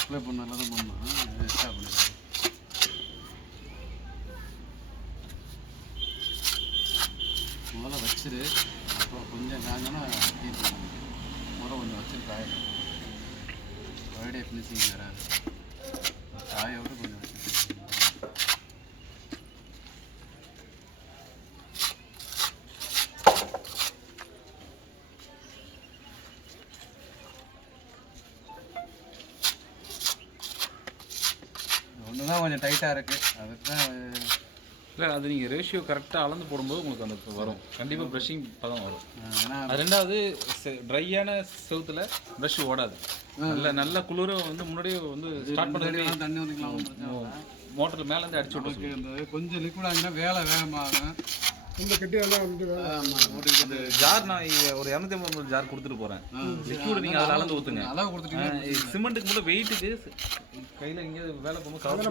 Apply பண்ணல தான் பண்ணோம் எக்ஸ்ட்ரா பண்ணிடுறேன். முதல்ல வச்சிரு, அப்புறம் கொஞ்சம் காஞ்சோன்னா முறை கொஞ்சம் வச்சுட்டு காயிடும். ஃப்ரைடே ஃபினிஷிங் வராது, காய விட்டு கொஞ்சம் வச்சுட்டு. ஒன்று தான் கொஞ்சம் டைட்டாக இருக்குது, அதுக்கு தான். இல்லை, அது நீங்கள் ரேஷியோ கரெக்டாக அளந்து போடும்போது உங்களுக்கு அந்த வரும், கண்டிப்பாக ப்ரஷ்ஷிங் பதம் வரும். ஏன்னா ரெண்டாவது ட்ரையான செவுத்தில் ப்ரஷ் ஓடாது. நல்ல குளிர வந்து முன்னாடியே வந்து ஸ்டார்ட் பண்ணுறது தண்ணி வந்துக்கலாம், மோட்டரில் மேலேருந்து அடிச்சு விட்டு இருந்தது. கொஞ்சம் லிக்விட் ஆகினா வேலை வேகமாகும். இந்த கட்டியெல்லாம் வந்து அந்த ஜார் நான் ஒரு 250 ஜார் கொடுத்துட்டு போகிறேன். லிக்விட் நீங்கள் அதில் அளந்து ஊற்றுங்க. அளவு கொடுத்துட்டீங்க. சிமெண்ட்டுக்கு மட்டும் வெயிட்டுக்கு கையில் எங்கேயாவது வேலை போகும்போது கவர்